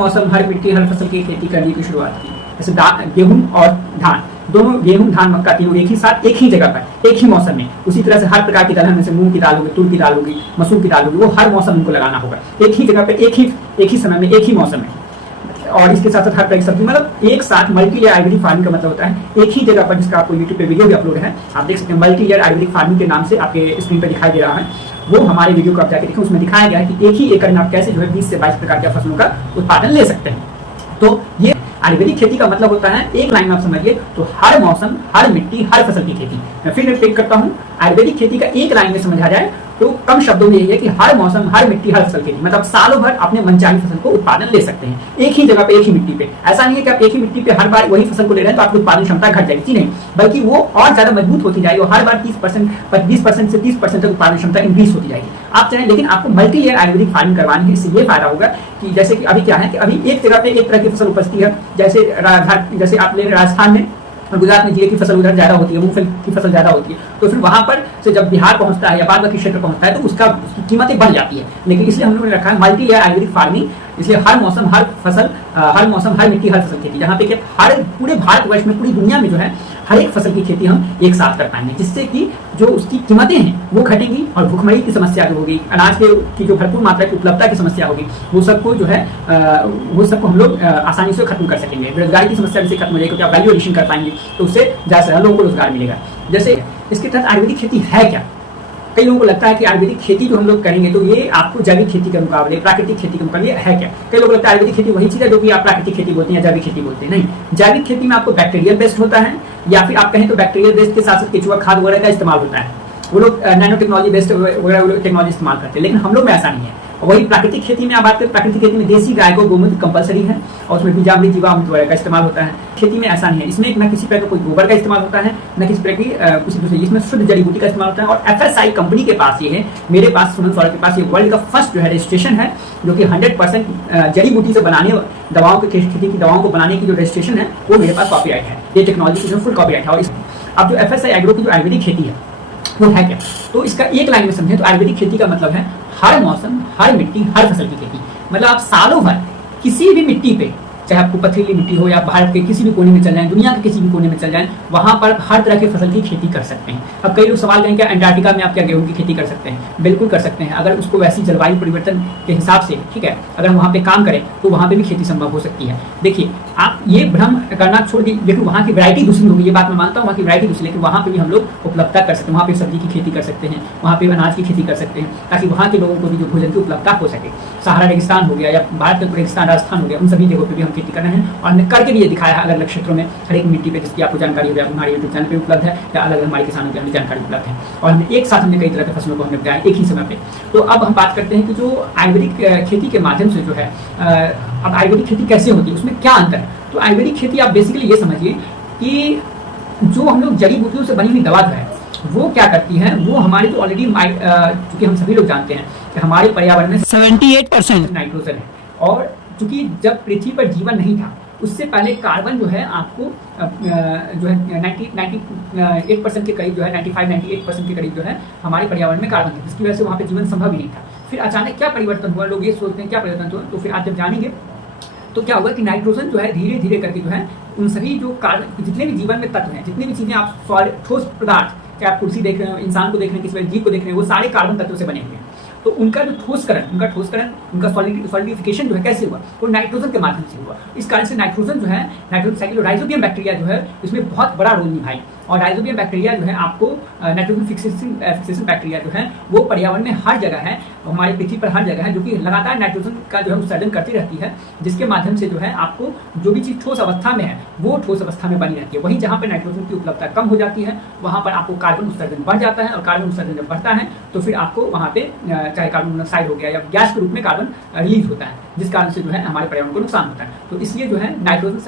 मौसम, हर मिट्टी, हर फसल की खेती करने की शुरुआत की। जैसे गेहूं और धान, दोनों गेहूं, धान, मक्का तीनों एक ही साथ एक ही जगह पर एक ही मौसम में। उसी तरह से हर प्रकार की दलहन में से मूंग की दाल होगी, तुर की दाल होगी, मसूर की दाल होगी, वो हर मौसम उनको लगाना होगा एक ही जगह पे, एक ही समय में, एक ही मौसम में। और इसके साथ साथ हर तरह की सब्जी, मतलब एक साथ मल्टी लेयर आयुर्वेदिक फार्मिंग का मतलब होता है एक ही जगह पर, जिसका आपको यूट्यूब पे वीडियो भी अपलोड है, आप देख सकते हैं। मल्टी लेयर आयुर्वेदिक फार्मिंग के नाम से आपके स्क्रीन पर दिखाई दे रहा है, वो हमारे वीडियो को आप जाकर देखें। उसमें दिखाया गया है कि एक ही एकड़ में आप कैसे जो है 20 से 22 प्रकार के फसलों का उत्पादन ले सकते हैं। तो ये आयुर्वेदिक खेती का मतलब होता है, एक लाइन में आप समझिए तो हर मौसम, हर मिट्टी, हर फसल की खेती। मैं फिर रिपीट करता हूँ, आयुर्वेदिक खेती का एक लाइन में समझा जाए तो कम शब्दों में यही है कि हर मौसम, हर मिट्टी, हर फसल खेती, मतलब सालों भर अपने मनचाही फसल को उत्पादन ले सकते हैं एक ही जगह पे, एक ही मिट्टी पे। ऐसा नहीं है कि आप एक ही मिट्टी पे हर बार वही फसल को ले रहे हैं तो आपकी उत्पादन क्षमता घट जाएगी, नहीं, बल्कि वो और ज्यादा मजबूत होती जाएगी और हर बार 20% से 30% तक उत्पादन क्षमता इंक्रीज होती जाएगी। आप चाहें, लेकिन आपको मल्टी लेयर आयुर्वेदिक फार्मिंग करवानी है। इससे ये फायदा होगा कि जैसे कि अभी क्या है कि अभी एक जगह पे एक तरह की फसल उपजती है, जैसे आप ले राजस्थान में और गुजरात में जीरे की फसल उधर ज्यादा होती है, मूंगफली की फसल ज्यादा होती है, तो फिर वहां पर से जब बिहार पहुंचता है या बाद बाकी क्षेत्र पहुंचता है तो उसकी कीमतें बढ़ जाती है। लेकिन इसलिए हम लोगों ने रखा है मल्टी लेयर आयुर्वेदिक फार्मिंग, इसलिए हर मौसम, हर फसल, हर मौसम, हर मिट्टी, हर फसल खेती, जहाँ पे कि हर पूरे भारतवर्ष में, पूरी दुनिया में जो है हर एक फसल की खेती हम एक साथ कर पाएंगे, जिससे कि जो उसकी कीमतें हैं वो घटेंगी और भूखमरी की समस्या जो होगी, अनाज की जो भरपूर मात्रा की उपलब्धता की समस्या होगी, वो सबको जो है वो सबको हम लोग आसानी से खत्म कर सकेंगे। बेरोजगारी की समस्या भी खत्म हो जाएगी क्योंकि आप वैल्यू एडिशन कर पाएंगे, तो उससे ज़्यादा से ज़्यादा लोगों को रोजगार मिलेगा। जैसे इसके तहत आयुर्वेदिक खेती है क्या? कई लोगों को लगता है कि आयुर्वेदिक खेती जो हम लोग करेंगे तो ये आपको जैविक खेती के मुकाबले, प्राकृतिक खेती के मुकाबले है क्या? कई लोगों को लगता है आयुर्वेदिक खेती वही चीज है जो कि आप प्राकृतिक खेती बोलते हैं या जैविक खेती बोलते हैं। नहीं, जैविक खेती में आपको बैक्टीरियल बेस्ड होता है, या फिर आप कहें तो बैक्टीरियल बेस्ड के साथ साथ केचुआ खाद वगैरह का इस्तेमाल होता है। वो लोग नैनो टेक्नोलॉजी बेस्ड वगैरह टेक्नोलॉजी इस्तेमाल करते हैं, लेकिन हम लोग में ऐसा नहीं है। वही प्राकृतिक खेती में आप बात करें, प्राकृतिक खेती में देसी गाय को गोमूत्र कंपलसरी है और उसमें बीजामृत, जीवामृत वगैरह का इस्तेमाल होता है। खेती में ऐसा नहीं है, इसमें न किसी प्रकार का कोई गोबर का इस्तेमाल होता है, न किसी प्रकार की कुछ दूसरी, इसमें शुद्ध जड़ी बूटी का इस्तेमाल होता है। और FSI कंपनी के पास ये है, मेरे पास, सुमन सौरभ के पास ये वर्ल्ड का फर्स्ट जो है रजिस्ट्रेशन है, जो कि 100% जड़ी बूटी से बनाने दवाओं की खेती की दवाओं को बनाने की जो रजिस्ट्रेशन है वो मेरे पास कॉपीराइट है। ये टेक्नोलॉजी की फुल कॉपीराइट है। और अब जो FSI एग्रो की जो आयुर्वेदिक खेती है वो है क्या? तो इसका एक लाइन में समझें तो आयुर्वेदिक खेती का मतलब है हर मौसम, हर मिट्टी, हर फसल की खेती। मतलब आप सालों भर किसी भी मिट्टी पे, चाहे आपको पथरीली मिट्टी हो या भारत के किसी भी कोने में चल जाए, दुनिया के किसी भी कोने में चल जाए, वहां पर हर तरह की फसल की खेती कर सकते हैं। अब कई लोग सवाल करेंगे अंटार्कटिका में आप क्या गेहूं की खेती कर सकते हैं? बिल्कुल कर सकते हैं, अगर उसको वैसी जलवायु परिवर्तन के हिसाब से, ठीक है, अगर हम वहाँ पे काम करें तो वहाँ पे भी खेती संभव हो सकती है। देखिए, आप ये भ्रम करना छोड़ दी, लेकिन वहाँ की वैरायटी दूसरी होगी, ये बात मैं मानता हूँ, वहाँ की वैरायटी दूसरी, लेकिन वहाँ पे भी हम लोग उपलब्धता कर सकते हैं। वहाँ पे सब्जी की खेती कर सकते हैं, वहाँ पे अनाज की खेती कर सकते हैं, ताकि वहाँ के लोगों को भी जो भोजन की उपलब्धता हो सके। सहारा रेगिस्तान हो गया या भारत का रेगिस्तान राजस्थान हो गया, उन सभी जगहों पर भी हम खेती कर रहे हैं और हमने करके भी ये दिखाया है अलग अलग क्षेत्रों में, हर एक मिट्टी पे, जिसकी आपको जानकारी होगी, हमारे यूट्यूब चैनल पे उपलब्ध है, या अलग अलग हमारे किसानों की हमें जानकारी उपलब्ध है। और हमने एक साथ कई तरह के फसलों को हमने बताया एक ही समय पे। तो अब हम बात करते हैं कि जो आयुर्वेदिक खेती के माध्यम से जो है, अब आयुर्वेदिक खेती कैसे होती है, उसमें क्या अंतर है? तो आयुर्वेदिक खेती आप बेसिकली ये समझिए कि जो हम लोग जड़ी बूटियों से बनी हुई दवा जो है वो क्या करती है, वो हमारे जो ऑलरेडी, चूंकि हम सभी लोग जानते हैं कि हमारे पर्यावरण में 78% नाइट्रोजन है, और चूंकि जब पृथ्वी पर जीवन नहीं था उससे पहले कार्बन जो है आपको जो है 98% के करीब जो है, 95-98% के करीब जो है हमारे पर्यावरण में कार्बन था, जिसकी वजह से वहाँ पे जीवन संभव ही नहीं था। फिर अचानक क्या परिवर्तन हुआ? लोग ये सोचते हैं क्या परिवर्तन हुआ, तो फिर आप जब जानेंगे तो क्या हुआ कि नाइट्रोजन जो है धीरे धीरे करके जो है उन सभी जो कार्बन, जितने भी जीवन में तत्व हैं, जितनी भी चीजें आप ठोस पदार्थ, चाहे आप कुर्सी देख रहे हो, इंसान को देख रहे हैं, किसी जीव को देख रहे हैं, वो सारे कार्बन तत्वों से बने हुए हैं। तो उनका जो उनका सॉलिडिफिकेशन जो है कैसे हुआ? वो नाइट्रोजन के माध्यम से हुआ। इस कारण से नाइट्रोजन जो है, नाइट्रोजन राइजोबियम बैक्टीरिया जो है इसमें बहुत बड़ा रोल निभाई। और राइजोबियम बैक्टीरिया जो है आपको नाइट्रोजन फिक्सेशन बैक्टीरिया जो है वो पर्यावरण में हर जगह है, हमारी पृथ्वी पर हर जगह है, जो कि लगातार नाइट्रोजन का जो है उत्सर्जन करती रहती है, जिसके माध्यम से जो है आपको जो भी चीज़ ठोस अवस्था में है वो ठोस अवस्था में बनी रहती है। वहीं जहाँ पर नाइट्रोजन की उपलब्धता कम हो जाती है वहाँ पर आपको कार्बन उत्सर्जन बढ़ जाता है, और कार्बन उत्सर्जन जब बढ़ता है तो फिर आपको वहाँ पे चाहे कार्बन मोनोऑक्साइड हो गया या गैस के रूप में कार्बन रिलीज होता है, जिस कारण से जो है हमारे पर्यावरण को नुकसान होता है। तो इसलिए जो है नाइट्रोजन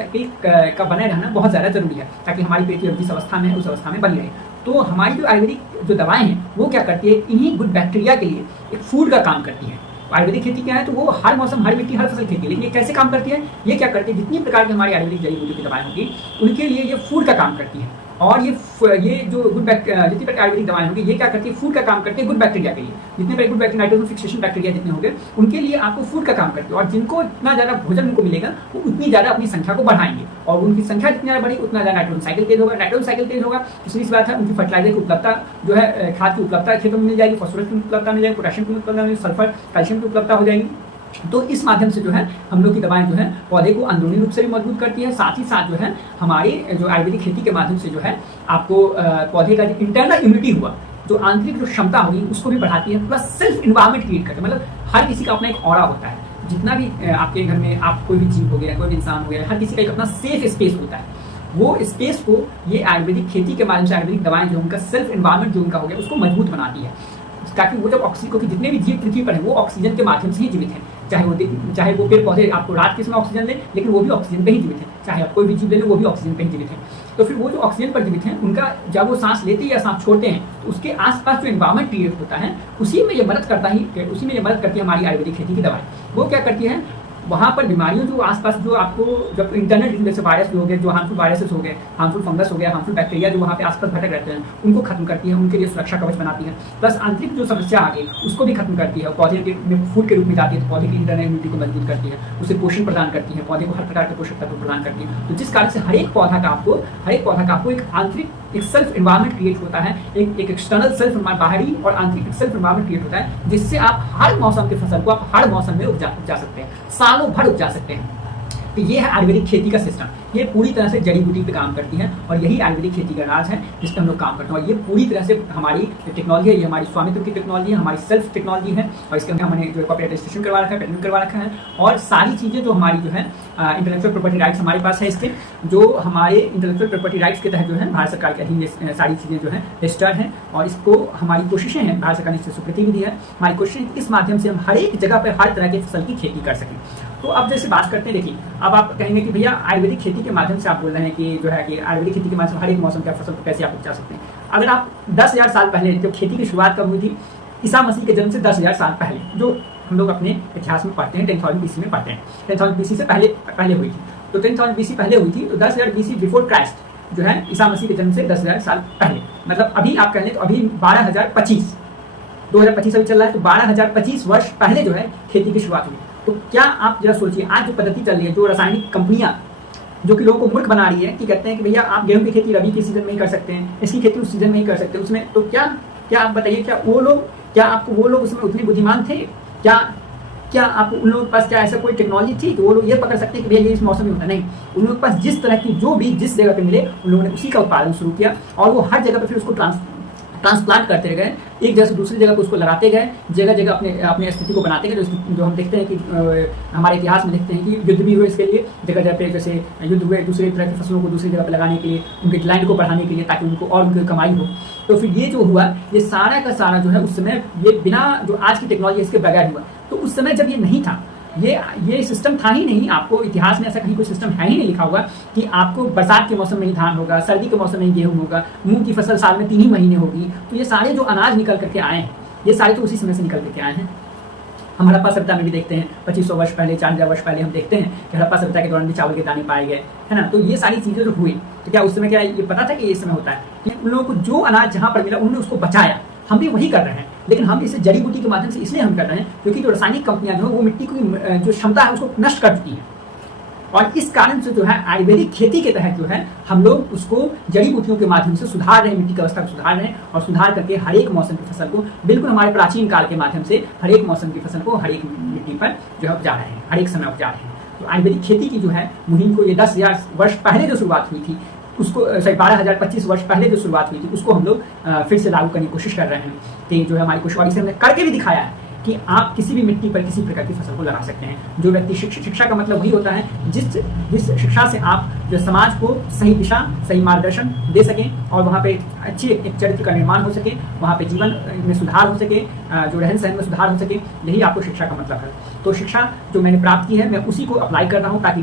का बने रहना बहुत ज़्यादा जरूरी है, ताकि हमारी पृथ्वी जिस अवस्था में है उस अवस्था में बनी रहे। तो हमारी जो आयुर्वेदिक जो दवाएं हैं वो क्या करती है, इन्हीं गुड बैक्टीरिया के लिए एक फूड का काम करती है। आयुर्वेदिक खेती क्या है, तो वो हर मौसम, हर मिट्टी, हर फसल खेती है। लेकिन ये कैसे काम करती है, ये क्या करती है, जितनी प्रकार की हमारी आयुर्वेदिक जड़ी बूटी की दवाएं होगी उनके लिए ये फूड का काम करती है। और ये जो गुड बैक्टीरिया, जितनी प्रकार आयुर्वेदिक दवाएं होंगी, ये क्या करती है, फूड का काम करती है गुड बैक्टीरिया के लिए। जितने good bacteria, nitrogen fixation bacteria जितने होंगे, उनके लिए आपको फूड का काम करती है। और जिनको इतना ज़्यादा भोजन उनको मिलेगा, वो उतनी ज़्यादा अपनी संख्या को बढ़ाएंगे, और उनकी संख्या जितनी ज़्यादा बढ़ेगी उतना ज़्यादा नाइट्रोजन साइकिल तेज होगा। नाइट्रोजन साइकिल तेज होगा, दूसरी बात है उनकी फर्टिलाइजर की उपलब्धता जो है, खाद की उपलब्धता खेतों में मिल जाएगी, फॉस्फोरस की उपलब्धता मिल जाएगी, पोटेशियम की उपलब्धता मिल जाएगी, सल्फर कैल्शियम की उपलब्धता हो जाएगी। तो इस माध्यम से जो है हम लोग की दवाएं जो है पौधे को अंदरूनी रूप से भी मजबूत करती है, साथ ही साथ जो है हमारी जो आयुर्वेदिक खेती के माध्यम से जो है आपको पौधे का जो इंटरनल इम्यूनिटी हुआ, जो आंतरिक जो क्षमता होगी, उसको भी बढ़ाती है, प्लस सेल्फ इन्वायरमेंट क्रिएट करती है। मतलब हर किसी का अपना एक ऑरा होता है, जितना भी आपके घर में आप कोई भी जीव हो गया, कोई भी इंसान हो गया, हर किसी का एक अपना सेफ स्पेस होता है। वो स्पेस को ये आयुर्वेदिक खेती के माध्यम से आयुर्वेदिक दवाएं जो उनका सेल्फ इन्वायरमेंट जो उनका हो गया उसको मजबूत बनाती है, ताकि वो जब ऑक्सीजन, क्योंकि जितने भी जीव पृथ्वी पर हैं वो ऑक्सीजन के माध्यम से ही जीवित हैं। चाहे वो पेड़ पौधे आपको रात के समय ऑक्सीजन दें, लेकिन वो भी ऑक्सीजन पे ही जीवित हैं। चाहे आप कोई भी जीव ले लो, वो भी ऑक्सीजन पे ही जीवित हैं। तो फिर वो जो ऑक्सीजन पर जीवित हैं, उनका जब वो सांस लेते हैं या सांस छोड़ते हैं, तो उसके आसपास जो एनवायरमेंट क्रिएट होता है, उसी में ये मदद करती है हमारी आयुर्वेदिक खेती की दवाएं। वो क्या करती है, वहाँ पर बीमारियों जो आसपास जो आपको जब इंटरनल डिजीज जैसे वायरस हो गए, जो हार्मफुल वायरसेस हो गए, हार्मफुल फंगस हो गया, हार्मफुल बैक्टीरिया जो वहाँ पे आसपास भटक रहते हैं, उनको खत्म करती है, उनके लिए सुरक्षा कवच बनाती है। प्लस आंतरिक जो समस्या आ गई उसको भी खत्म करती है, पौधे के फूड के रूप में जाती है, तो पौधे की इंटरनल इम्यूनिटी को मजबूत करती है, उसे पोषण प्रदान करती है, पौधे को हर प्रकार के पोषक तत्व प्रदान करती है। तो जिस कारण से हर एक पौधा का आपको एक आंतरिक एक सेल्फ इन्वायरमेंट क्रिएट होता है, एक एक्सटर्नल सेल्फ बाहरी और आंतरिक सेल्फ इन्वायरमेंट क्रिएट होता है, जिससे आप हर मौसम की फसल को आप हर मौसम में उपजा सकते हैं, सालों भर उपजा सकते हैं। तो ये है आयुर्वेदिक खेती का सिस्टम। ये पूरी तरह से जड़ी बूटी पे काम करती है, और यही आयुर्वेदिक खेती का राज है जिस पर हम लोग काम करते हैं। और ये पूरी तरह से हमारी टेक्नोलॉजी है, ये हमारी स्वामित्व की टेक्नोलॉजी है, हमारी सेल्फ टेक्नोलॉजी है, और इसके अंदर हमने जो कॉपीराइट रजिस्ट्रेशन करवा रखा है, पेटेंट करवा रखा है, और सारी चीज़ें जो हमारी जो है इंटेलेक्चुअल प्रॉपर्टी राइट्स हमारे पास है। इसके जो हमारे इंटेलेक्चुअल प्रॉपर्टी राइट्स के तहत जो है भारत सरकार के अधीन ये सारी चीज़ें जो है रजिस्टर्ड हैं, और इसको हमारी कोशिशें हैं, भारत सरकार ने इससे स्वीकृति भी दी है। हमारी कोशिश इस माध्यम से हम हर एक जगह पर हर तरह की फसल की खेती कर सकें। तो अब जैसे बात करते हैं, देखिए अब आप कहेंगे कि भैया आयुर्वेदिक खेती के माध्यम से आप बोल रहे हैं कि जो है कि आयुर्वेदिक खेती के माध्यम से हर एक मौसम की फसल को कैसे आप उपजा सकते हैं। अगर आप 10,000 साल पहले जब खेती की शुरुआत कब हुई थी, ईसा मसीह के जन्म से 10,000 साल पहले, जो हम लोग अपने इतिहास में पढ़ते हैं, 10,000 BC में पढ़ते हैं, 10,000 BC से पहले हुई थी। तो 10,000 BC पहले हुई थी, तो 10,000 BC बिफोर क्राइस्ट जो है ईसा मसीह के जन्म से 10,000 साल पहले, मतलब अभी आप कह लें तो अभी 12,025 2025 अभी चल रहा है, तो 12,025 वर्ष पहले जो है खेती की शुरुआत हुई। तो क्या आप जरा सोचिए, आज जो पद्धति चल रही है, जो रासायनिक कंपनियां जो कि लोगों को मूर्ख बना रही है, कि कहते हैं कि भैया आप गेहूं की खेती रबी के सीजन में ही कर सकते हैं, इसकी खेती उस सीजन में ही कर सकते हैं, उसमें तो क्या आप बताइए, क्या वो लोग उसमें उतने बुद्धिमान थे? क्या आप उन लोगों के पास क्या ऐसा कोई टेक्नोलॉजी थी कि वो लोग ये पकड़ सकते हैं कि भैया ये इस मौसम में होता नहीं? उन लोगों के पास जिस तरह की जो भी जिस जगह पे मिले, उन लोगों ने उसी का उत्पादन शुरू किया, और वो हर जगह पे फिर उसको ट्रांसप्लांट करते गए, एक जगह से दूसरी जगह पर उसको लगाते गए, जगह जगह अपने स्थिति को बनाते गए। जो हम देखते हैं कि हमारे इतिहास में देखते हैं कि युद्ध भी हुए इसके लिए, जगह जगह पे जैसे युद्ध हुए दूसरी तरह की फसलों को दूसरी जगह पर लगाने के लिए, उनके लैंड को बढ़ाने के लिए, ताकि उनको और उनकी कमाई हो। तो फिर ये जो हुआ, ये सारा का सारा जो है उस समय ये बिना जो आज की टेक्नोलॉजी इसके बगैर हुआ। तो उस समय जब ये नहीं था, ये सिस्टम था ही नहीं, आपको इतिहास में ऐसा कहीं कोई सिस्टम है ही नहीं लिखा हुआ कि आपको बरसात के मौसम में ही धान होगा, सर्दी के मौसम में ही गेहूं होगा, मूंग की फसल साल में 3 ही महीने होगी। तो ये सारे जो अनाज निकल करके आए हैं, ये सारे तो उसी समय से निकल करके आए हैं। हम हड़प्पा सभ्यता में भी देखते हैं 2500 वर्ष पहले, 4000 वर्ष पहले हम देखते हैं कि हड़प्पा सभ्यता के दौरान भी चावल के दाने पाए गए, है ना। तो ये सारी चीज़ें जो हुई, तो क्या उस समय क्या ये पता था कि ये समय होता है? उन लोगों को जो अनाज जहाँ पर मिला उन्होंने उसको बचाया। हम भी वही कर रहे हैं, लेकिन हम इसे जड़ी बूटी के माध्यम से इसलिए हम कर रहे हैं क्योंकि जो रासायनिक कंपनियां जो है वो मिट्टी की जो क्षमता है उसको नष्ट कर चुकी है। और इस कारण से जो है आयुर्वेदिक खेती के तहत जो है हम लोग उसको जड़ी बूटियों के माध्यम से सुधार रहे हैं, मिट्टी की अवस्था को सुधार रहे हैं, और सुधार करके हर एक मौसम की फसल को बिल्कुल हमारे प्राचीन काल के माध्यम से हर एक मौसम की फसल को हर एक मिट्टी पर जो है उपजा रहे हैं, हर एक समय उपजा रहे हैं। तो आयुर्वेदिक खेती की जो है मुहिम को ये 10,000 वर्ष पहले जो शुरुआत हुई थी उसको 12,025 वर्ष पहले जो शुरुआत हुई थी उसको हम लोग फिर से लागू करने की कोशिश कर रहे हैं। तो जो है हमारी कोशिश से हमने करके भी दिखाया है कि आप किसी भी मिट्टी पर किसी प्रकार की फसल को लगा सकते हैं। जो व्यक्ति शिक्षा का मतलब वही होता है जिस शिक्षा से आप जो समाज को सही दिशा, सही मार्गदर्शन दे सकें, और वहाँ पे अच्छी एक चरित्र का निर्माण हो सके, वहाँ पे जीवन में सुधार हो सके, जो रहन सहन में सुधार हो सके, यही आपको शिक्षा का मतलब है। तो शिक्षा जो मैंने प्राप्त की है मैं उसी को अप्लाई कर रहा हूँ, ताकि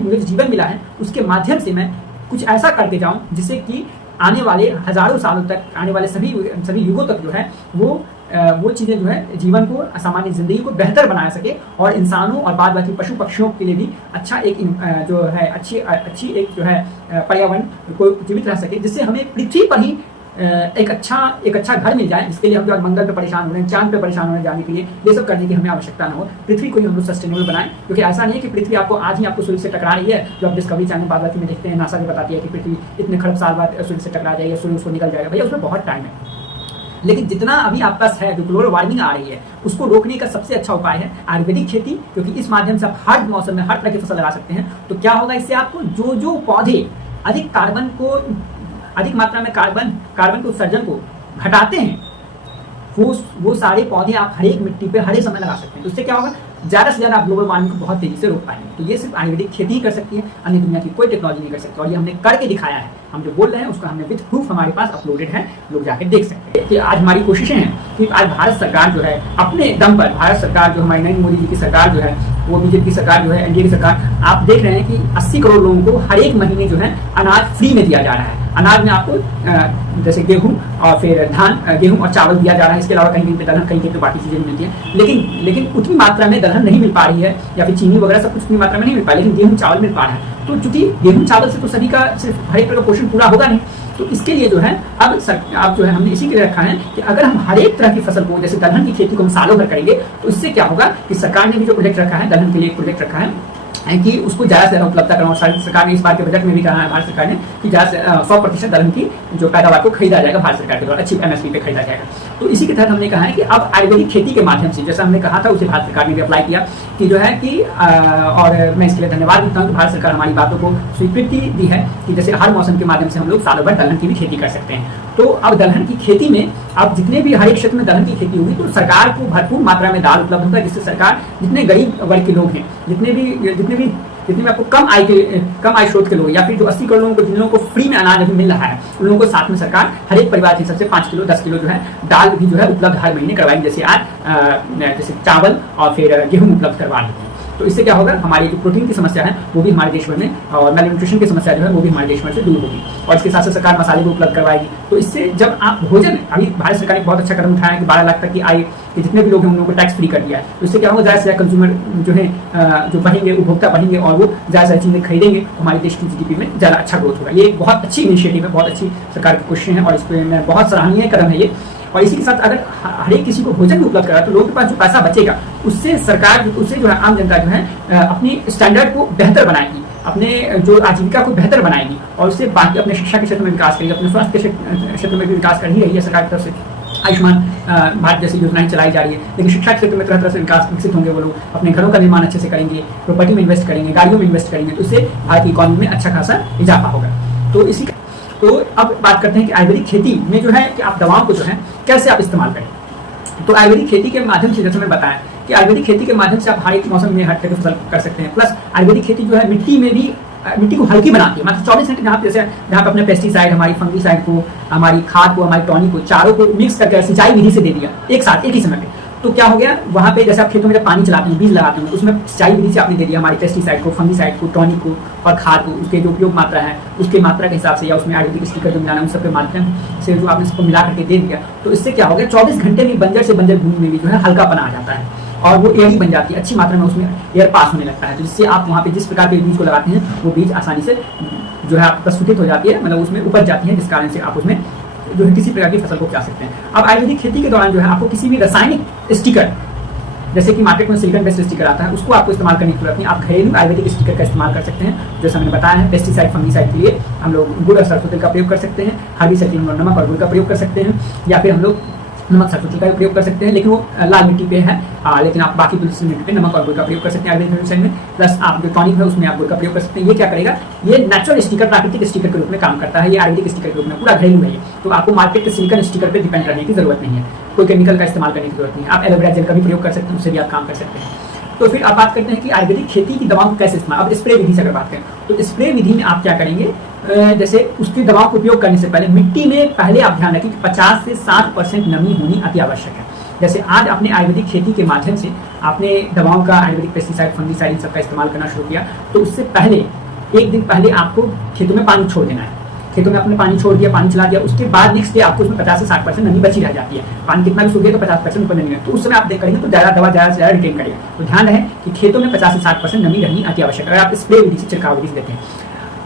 मुझे जीवन मिला है उसके माध्यम से मैं कुछ ऐसा करके जाऊँ जिससे कि आने वाले हजारों सालों तक, आने वाले सभी युगों तक जो है वो वो चीज़ें जो है जीवन को, सामान्य जिंदगी को बेहतर बना सके और इंसानों और बाद बाकी पशु पक्षियों के लिए भी अच्छा एक जो है अच्छी एक जो है पर्यावरण को जीवित रह सके, जिससे हमें पृथ्वी पर ही एक अच्छा घर मिल जाए, जिसके लिए हम जो आज मंगल पे परेशान हो रहे हैं, चांद पे परेशान हो रहे हैं जाने के लिए, ये सब करने की हमें आवश्यकता न हो। पृथ्वी को ही हम लोग सस्टेनेबल बनाएं, क्योंकि ऐसा नहीं है कि पृथ्वी आपको आज ही आपको सूर्य से टकरा रही है। जो आप डिस्कवरी चैनल बाद में देखते हैं, नासा भी बताती है कि पृथ्वी इतने खरब साल बाद सूर्य से टकरा जाएगी, सूर्य उसको निकल जाएगा। भैया उसमें बहुत टाइम है, लेकिन जितना अभी आपके पास है, जो ग्लोबल वार्मिंग आ रही है, उसको रोकने का सबसे अच्छा उपाय है आयुर्वेदिक खेती, क्योंकि इस माध्यम से आप हर मौसम में हर तरह की फसल लगा सकते हैं। तो क्या होगा, इससे आपको जो पौधे अधिक मात्रा में कार्बन के उत्सर्जन को घटाते हैं, वो सारे पौधे आप हर एक मिट्टी पे हर एक समय लगा सकते हैं। तो इससे क्या होगा, ज़्यादा से ज़्यादा आप ग्लोबल वार्मिंग को बहुत तेजी से रोक पाएंगे। तो ये सिर्फ आयुर्वेदिक खेती ही कर सकती है, अन्य दुनिया की कोई टेक्नोलॉजी नहीं कर सकती, और ये हमने करके दिखाया है। हम जो बोल रहे हैं उसको हमने विद प्रूफ हमारे पास अपलोडेड है, लोग जाके देख सकते हैं। कि आज हमारी कोशिशें हैं कि आज भारत सरकार जो है अपने दम पर, भारत सरकार जो हमारी नरेंद्र मोदी जी की सरकार जो है, वो बीजेपी की सरकार जो है, एनडीए की सरकार, आप देख रहे हैं कि 80 करोड़ लोगों को हर एक महीने जो है अनाज फ्री में दिया जा रहा है। अनाज में आपको जैसे गेहूं और फिर धान, गेहूं और चावल दिया जा रहा है, इसके अलावा कहीं पे दलहन, कहीं पे तो बाकी चीजें मिलती हैं, लेकिन उतनी मात्रा में दलहन नहीं मिल पा रही है, या फिर चीनी वगैरह सब कुछ उतनी मात्रा में नहीं मिल पा रही, लेकिन गेहूं चावल मिल पा रहा है। तो चूंकि गेहूं चावल से तो सभी का सिर्फ हर एक का पोषण पूरा होगा नहीं, तो इसके लिए जो है अब जो है हमने इसी के लिए रखा है कि अगर हम हर एक तरह की फसल को, जैसे दलहन की खेती को हम सालों भर करेंगे, तो इससे क्या होगा कि सरकार ने भी जो प्रोजेक्ट रखा है, दलहन के लिए प्रोजेक्ट रखा है कि उसको ज़्यादा से ज़्यादा उपलब्धता कराना। सरकार ने इस बार के बजट में भी कहा है, भारत सरकार ने, कि ज़्यादा से 100% दलहन की जो पैदावार को खरीदा जाएगा भारत सरकार के द्वारा, अच्छी एमएसपी पे खरीदा जाएगा। तो इसी के तहत हमने कहा है कि अब आयुर्वेदिक खेती के माध्यम से, जैसा हमने कहा था उसे भारत सरकार ने भी अप्लाई किया कि जो है कि और मैं इसके लिए धन्यवाद देता हूँ कि भारत सरकार हमारी बातों को स्वीकृति दी है कि जैसे हर मौसम के माध्यम से हम लोग सालों भर दलहन की भी खेती कर सकते हैं। तो अब दलहन की खेती में अब जितने भी हर एक क्षेत्र में दलहन की खेती होगी, तो सरकार को भरपूर मात्रा में दाल उपलब्ध होगा, जिससे सरकार जितने गरीब वर्ग के लोग हैं, जितने में आपको कम आय स्रोत के लोग, या फिर जो 80 करोड़ लोगों को, जिन लोगों को फ्री में अनाज अभी मिल रहा है, उन लोगों को साथ में सरकार हर एक परिवार के हिसाब से 5 किलो 10 किलो जो है दाल भी जो है उपलब्ध हर महीने करवाएगी, जैसे आज जैसे चावल और फिर गेहूं उपलब्ध करवा देती है। तो इससे क्या होगा, हमारी जो प्रोटीन की समस्या है वो भी हमारे देश भर में, और मेल न्यूट्रिशन की समस्या जो है वो भी हमारे देश भर से दूर होगी, और इसके साथ साथ सरकार मसाले भी उपलब्ध करवाएगी। तो इससे जब आप भोजन, अभी भारत सरकार ने बहुत अच्छा कदम उठाया है कि 12 लाख तक की आय के जितने भी लोग हैं उन लोगों को टैक्स फ्री कर दिया है। तो इससे क्या होगा, ज़्यादा से ज़्यादा कंज्यूमर जो है जो बढ़ेंगे, उपभोक्ता बढ़ेंगे, और वो ज़्यादा से ज़्यादा चीज़ें खरीदेंगे, हमारे देश की जीडीपी में ज़्यादा अच्छा ग्रोथ होगा। ये एक बहुत अच्छी इनिशिएटिव है, बहुत अच्छी सरकार की कोशिशें हैं, और इस पर मैं बहुत सराहनीय कदम है ये। और इसी के साथ अगर हर एक किसी को भोजन भी उपलब्ध करा, तो लोगों के पास जो पैसा बचेगा, उससे सरकार, उससे जो है आम जनता जो है अपनी स्टैंडर्ड को बेहतर बनाएगी, अपने जो आजीविका को बेहतर बनाएगी, और उससे बाकी अपने शिक्षा के क्षेत्र में विकास करेगी, अपने स्वास्थ्य के क्षेत्र में भी विकास कर ही रही है सरकार की तरफ से। आयुष्मान भारत जैसी योजनाएं चलाई जा रही है, लेकिन शिक्षा क्षेत्र में तरह तरह से विकास विकसित होंगे, वो लोग अपने घरों का निर्माण अच्छे से करेंगे, प्रॉपर्टी में इन्वेस्ट करेंगे, गाड़ियों में इन्वेस्ट करेंगे, तो इससे भारत की इकॉनमी में अच्छा खासा इजाफा होगा। तो अब बात करते हैं कि आयुर्वेदिक खेती में जो है कि आप दवाओं को जो है कैसे आप इस्तेमाल करें। तो आयुर्वेदिक खेती के माध्यम से, जैसे मैं बताया कि आयुर्वेदिक खेती के माध्यम से आप हर एक मौसम में हर तरह की फसल कर सकते हैं। प्लस आयुर्वेदिक खेती जो है मिट्टी को हल्की बनाती है, मतलब 24 घंटे जहाँ पे अपने पेस्टिसाइड, हमारी फंगीसाइड को, हमारी खाद को, हमारी टॉनिक को, चारों को मिक्स करके सिंचाई विधि से दे दिया एक साथ एक ही समय पे। तो क्या हो गया, वहाँ पे जैसे आप खेतों में जब पानी चलाते हैं, बीज लगाते हैं, उसमें सिंचाई विधि से आपने दे दिया हमारी पेस्टिसाइड को, फंगीसाइड को, टॉनिक को और खाद को, उसके जो उपयोग मात्रा है उसके मात्रा के हिसाब से, या उसमें आयुर्वेदिक स्टिकर जो मिलाना है उन सबके माध्यम से जो आपने सबको मिला करके दे दिया। तो इससे क्या हो गया, 24 घंटे में बंजर से बंजर भूमि में भी जो है हल्कापन आ जाता है, और वो एयर ही बन जाती है, अच्छी मात्रा में उसमें एयर पास होने लगता है, तो जिससे आप वहाँ पे जिस प्रकार के बीज को लगाते हैं वो बीज आसानी से जो है आप प्रस्तुत हो जाती है, मतलब उसमें उपज जाती है, जिस कारण से आप उसमें जो है किसी प्रकार की फसल को उपजा सकते हैं। अब आयुर्वेदिक खेती के दौरान जो है आपको किसी भी रासायनिक स्टिकर, जैसे कि मार्केट में सिलिकॉन बेस्ड स्टिकर आता है, उसको आपको इस्तेमाल करने की जरूरत नहीं, आप घरेलू आयुर्वेदिक स्टिकर का इस्तेमाल कर सकते हैं। जैसा मैंने बताया है, पेस्टिसाइड फंगीसाइड के लिए हम लोग गुड़ और सरसों तेल का प्रयोग कर सकते हैं, हर्बिसाइड के लिए नमक और गुड़ का प्रयोग कर सकते हैं, या फिर हम लोग नमक सरसों तेल का प्रयोग कर सकते हैं, लेकिन वो लाल मिट्टी पे है, लेकिन आप बाकी दूसरी मिट्टी पे नमक और गुड़ का प्रयोग कर सकते हैं आयुर्वेदिक मेडिसिन में। प्लस आप जो टॉनिक है उसमें आप गुड़ का प्रयोग कर सकते हैं। ये क्या करेगा, ये नेचुरल स्टिकर, प्राकृतिक स्टिकर के रूप में काम करता है, ये आयुर्वेदिक स्टिकर के रूप में पूरा घरेलू है। तो आपको मार्केट के सिलिकॉन स्टिकर पर डिपेंड करने की जरूरत नहीं है, कोई केमिकल का इस्तेमाल करने की जरूरत नहीं है। आप एलोवेरा जेल का भी प्रयोग कर सकते हैं, उससे भी आप काम कर सकते हैं। तो फिर अब बात करते हैं कि आयुर्वेदिक खेती की दवाओं को कैसे इस्तेमाल, अब स्प्रे विधि से अगर बात करें तो स्प्रे विधि में आप क्या करेंगे, जैसे उसकी दवाओं का उपयोग करने से पहले मिट्टी में पहले आप ध्यान रखें कि 50 से 60% नमी होनी अति आवश्यक है। जैसे आज आपने आयुर्वेदिक खेती के माध्यम से आपने दवाओं का, आयुर्वेदिक पेस्टिसाइड फंगीसाइड इन सबका इस्तेमाल करना शुरू किया, तो उससे पहले एक दिन पहले आपको खेतों में पानी छोड़ देना है। खेतों में आपने पानी छोड़ दिया, पानी चला दिया, उसके बाद नेक्स्ट डे आपको उसमें 50 से 60% नमी बची रह जाती है। पानी कितना भी सूख गया तो 50% ऊपर नमी है, तो उस समय आप देख करेंगे तो ज़्यादा दवा ज़्यादा से ज़्यादा रिटेन करेगा। तो ध्यान रहे कि खेतों में 50 से 60% नमी रहनी अति आवश्यक है। अगर आप स्प्रे विधि से, छिड़काव विधि से देते हैं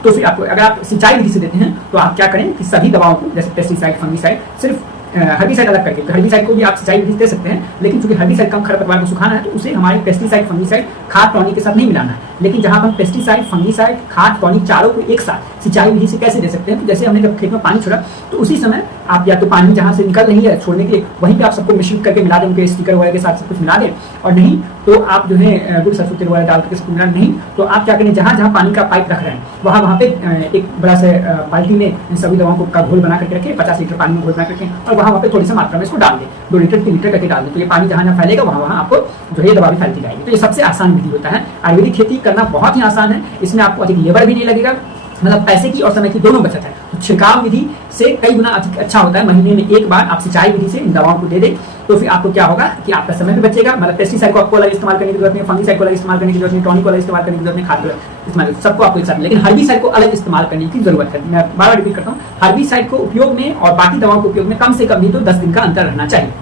तो फिर आपको, अगर आप सिंचाई विधि से देते हैं तो आप क्या करें कि सभी दवाओं को, जैसे पेस्टिसाइड, फंगिसाइड, सिर्फ हर्बिसाइड अलग करके, तो हर्बिसाइड को भी आप सिंचाई विधि से दे सकते हैं, लेकिन चूंकि हर्बिसाइड कम खरपतवार को सुखाना है तो उसे हमारे पेस्टिसाइड, फंगिसाइड, खाद, टॉनिक के साथ नहीं मिलाना है। लेकिन जहां हम पेस्टिसाइड, फंगिसाइड, खाद, टॉनिक चारों को एक साथ सिंचाई विधि से कैसे दे सकते हैं, तो जैसे हमने जब खेत में पानी छोड़ा तो उसी समय आप या तो पानी जहां से निकल रही है छोड़ने के लिए वहीं पे आप सबको मिश्रित करके मिला दें, उनके स्टिकर वगैरह के साथ सब कुछ मिला दें, और नहीं तो आप जो है गुड़ सरसों तेल वगैरह डाल करके सबको मिला, नहीं तो आप क्या करें, जहां जहां पानी का पाइप रख रहे हैं वहां पे एक बड़ा सा बाल्टी में इन सभी दवाओं को का घोल बना करके रखें, 50 लीटर पानी में घोल बना करके, और वहां पे थोड़ी सी मात्रा में इसको डाल दें, 2 लीटर 3 लीटर करके डाल दें, तो ये पानी जहां जहां फैलेगा वहां आपको जो है दवा भी फैलती जाएगी। तो ये सबसे आसान विधि होता है। आयुर्वेदिक खेती करना बहुत ही आसान है, इसमें आपको अधिक लेबर भी नहीं लगेगा, मतलब पैसे की और समय की दोनों बचत है। तो छिड़काव विधि से कई गुना अधिक अच्छा होता है। महीने में एक बार आप सिंचाई विधि से इन दवाओं को दे दें तो फिर आपको क्या होगा कि आपका समय भी बचेगा, मतलब पेस्टिसाइड को आपको अलग इस्तेमाल करने की जरूरत नहीं, फंगिसाइड को अलग इस्तेमाल करने की जरूरत नहीं, टॉनिक को अलग इस्तेमाल करने की जरूरत नहीं, खाद को इस्तेमाल, सबको आपको एक साथ, लेकिन हर्बिसाइड को अलग इस्तेमाल करने की जरूरत है। मैं बार बार रिपीट करता हूँ, हर्बिसाइड को उपयोग में और बाकी दवाओं के उपयोग में कम से कम नहीं तो 10 दिन का अंतर रहना चाहिए।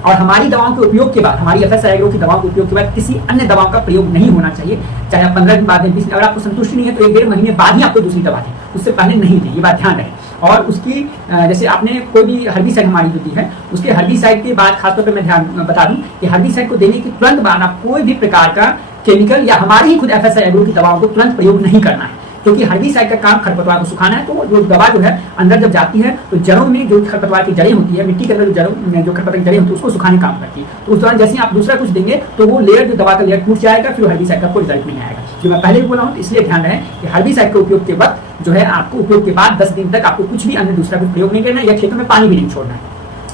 और हमारी दवाओं के उपयोग के बाद, हमारी एफएसआई एग्रो की दवाओं के उपयोग के बाद किसी अन्य दवाओं का प्रयोग नहीं होना चाहिए, चाहे आप 15 दिन बाद में, 20 दिन, अगर आपको संतुष्टि नहीं है तो 1-1.5 महीने बाद ही आपको दूसरी दवा दें, उससे पहले नहीं दें, ये बात ध्यान रहे। और उसकी जैसे आपने कोई भी हर्बिसाइड हमारी जो दी है उसके हर्बिसाइड के बाद खासतौर पर मैं ध्यान बता दूं कि हर्बिसाइड को देने के तुरंत बाद आप कोई भी प्रकार का केमिकल या हमारी ही खुद एफएसआई एग्रो की दवाओं को तुरंत प्रयोग नहीं करना है, क्योंकि हर्बिसाइड का काम खरपतवार को सुखाना है। तो जो दवा जो है अंदर जब जाती है तो जड़ों में जो खरपतवार की जड़ें होती है, मिट्टी के अंदर जो जड़ों में जो खरपतवार की जड़ें होती है उसको सुखाने काम करती है। तो उस दौरान जैसे आप दूसरा कुछ देंगे तो वो लेयर, जो दवा का लेयर टूट जाएगा, फिर हर्बिसाइड का कोई रिजल्ट नहीं आएगा। जो मैं पहले भी बोला हूँ, इसलिए ध्यान रहे कि हर्बिसाइड के उपयोग के वक्त जो है आपको उपयोग के बाद 10 दिन तक आपको कुछ भी अन्य दूसरा कुछ प्रयोग नहीं करना है, या खेतों में पानी भी नहीं छोड़ना है,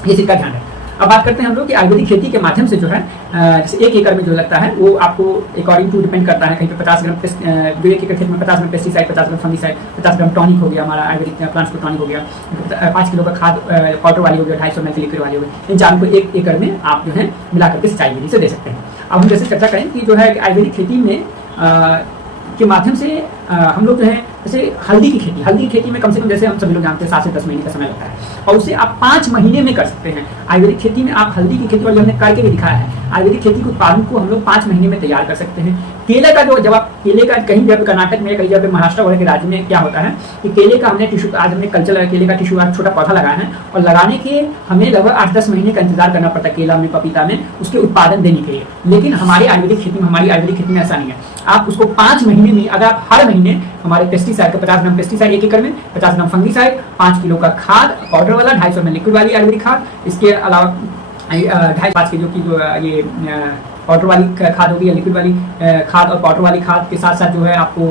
ये चीज का ध्यान है। अब बात करते हैं हम लोग कि आयुर्वेदिक खेती के माध्यम से जो है जैसे 1 एकड़ में जो लगता है वो आपको अकॉर्डिंग टू डिपेंड करता है, कहीं पे 50 ग्राम जो 1 एकड़ खेत में 50 ग्राम पेस्टिसाइड, 50 ग्राम फंगिसाइड, 50 ग्राम टॉनिक हो गया, हमारा आयुर्वेदिक प्लांट्स को टॉनिक हो गया, 5 किलो का खाद पाउडर वाली हो गया, 250 ml की लिक्विड वाली हो गई, इन चारों को 1 एकड़ में आप जो है मिला करके सिंचाई विधि से दे सकते हैं। अब हम जैसे चर्चा करें कि जो है आयुर्वेदिक खेती में के माध्यम से हम लोग जो है जैसे हल्दी की खेती में कम से कम, जैसे हम सभी लोग जानते हैं, 7 से 10 महीने का समय लगता है, और उसे आप 5 महीने में कर सकते हैं। आयुर्वेदिक खेती में आप हल्दी की खेती वाली हमने करके भी दिखाया है। आयुर्वेदिक खेती के उत्पादन को हम लोग 5 महीने में तैयार कर सकते हैं। केले का जो, जब आप केले का कहीं जगह कर्नाटक में, कहीं जगह महाराष्ट्र वगैरह के राज्य में क्या होता है कि केले का हमने टिश्यू, आज हमने कल्चर केले का टिश्यू आज छोटा पौधा लगाया है, और लगाने के हमें लगभग 8-10 महीने का इंतजार करना पड़ता है केला में, पपीता में, उसके उत्पादन देने के लिए। लेकिन हमारी आयुर्वेदिक खेती में ऐसा नहीं है। आप उसको 5 महीने में, अगर आप हर महीने हमारे पेस्टिसाइड का 50 ग्राम पेस्टिसाइड 1 एकड़ में, 50 ग्राम फंगिसाइड, 5 किलो का खाद पाउडर वाला, 250 ml लिक्विड वाली आयुर्वेदिक खाद, इसके अलावा 2.5 किलो की जो ये पाउडर वाली खाद होगी या लिक्विड वाली खाद, और पाउडर वाली खाद के साथ साथ जो है आपको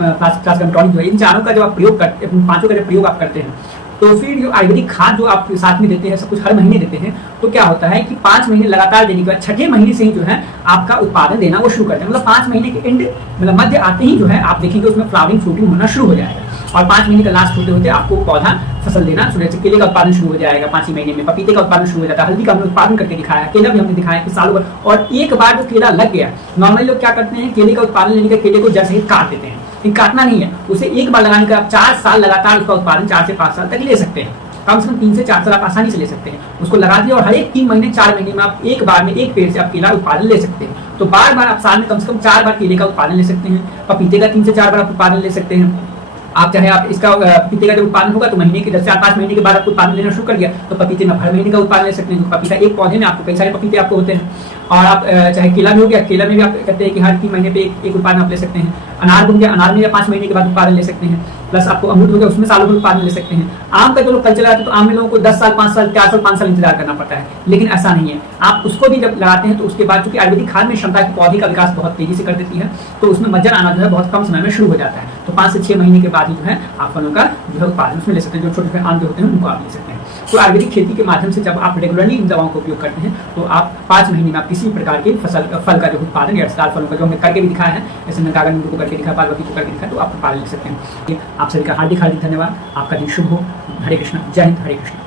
50 ग्राम टॉनिक जो है, इन चारों का जब आप प्रयोग करते हैं, 5 का जब प्रयोग आप करते हैं, तो फिर जो आयुर्वेदिक खाद जो आप साथ में देते हैं, सब कुछ हर महीने देते हैं, तो क्या होता है कि 5 महीने लगातार देने के बाद 6ठे महीने से ही जो है आपका उत्पादन देना वो शुरू करते हैं। मतलब 5 महीने के एंड, मतलब मध्य आते ही जो है आप देखेंगे उसमें फ्लावरिंग, फ्रूटिंग होना शुरू हो जाएगा, और 5 महीने का लास्ट होते होते आपको पौधा फसल देना शुरू हो। केले का उत्पादन शुरू हो जाएगा 5 ही महीने में, पपीते का उत्पादन शुरू हो जाता है, हल्दी का हमने उत्पादन करके दिखाया, केला भी हमने दिखाया कि सालों भर। और एक बार जो केला लग गया, नॉर्मली लोग क्या करते हैं, केले का उत्पादन लेने का केले को जड़ सहित काट देते हैं, काटना नहीं है उसे, एक बार लगाने का आप 4 साल लगातार उसका उत्पादन 4 से 5 साल तक ले सकते हैं, कम से कम 3 से 4 साल आप आसानी से ले सकते हैं। उसको लगा दिया और हर एक 3 महीने 4 महीने में आप एक बार में एक पेड़ से आप केला उत्पादन ले सकते हैं। तो बार बार आप साल में कम से कम 4 बार केले का उत्पादन ले सकते हैं, पपीते का 3 से 4 बार आप उत्पादन ले सकते हैं। आप चाहे आप इसका पपीते का जब उत्पादन होगा तो महीने के 10 से 5 महीने के बाद आपको उत्पादन लेना शुरू कर दिया, तो पपीते में हर महीने का उत्पादन ले सकते हैं। पपीता एक पौधे में आपको कई सारे पपीते आपको होते हैं। और आप चाहे केला भी हो गया, केला में भी आप कहते हैं कि हर 3 महीने पे एक उत्पादन आप ले सकते हैं। अनार हो गया, अनार में 5 महीने के बाद उत्पादन ले सकते हैं। प्लस आपको अमरूद हो गया, उसमें सालों भर उत्पादन ले सकते हैं। आम का जो लोग कल्चर लगाते हैं तो आम में लोगों को 10 साल, 5 साल, 4 साल, 5 साल इंतजार करना पड़ता है, लेकिन ऐसा नहीं है। आप उसको भी जब लगाते हैं तो उसके बाद, चूंकि आयुर्वेदिक खाद में क्षमता की पौधे का विकास बहुत तेजी से कर देती है, तो उसमें मज्जर आना जो है बहुत कम समय में शुरू हो जाता है। तो 5 से 6 महीने के बाद ही जो है आप फलों का जो है उत्पादन उसमें ले सकते हैं। जो छोटे छोटे आम जो होते हैं उनको आप ले सकते हैं। तो आयुर्वेदिक खेती के माध्यम से जब आप रेगुलरली इन दवाओं का उपयोग करते हैं तो आप 5 महीने में आप किसी प्रकार के फल का जो उत्पादन या रसदार फलों का जो हमने करके भी दिखाया है, जैसे मैं गागर नींबू को करके दिखाया, पार्वती को करके दिखाया, तो आप उत्पादन ले सकते हैं। आप सभी का हार्दिक धन्यवाद। आपका दिन शुभ हो। हरे कृष्ण। जय हिंद। हरे कृष्ण।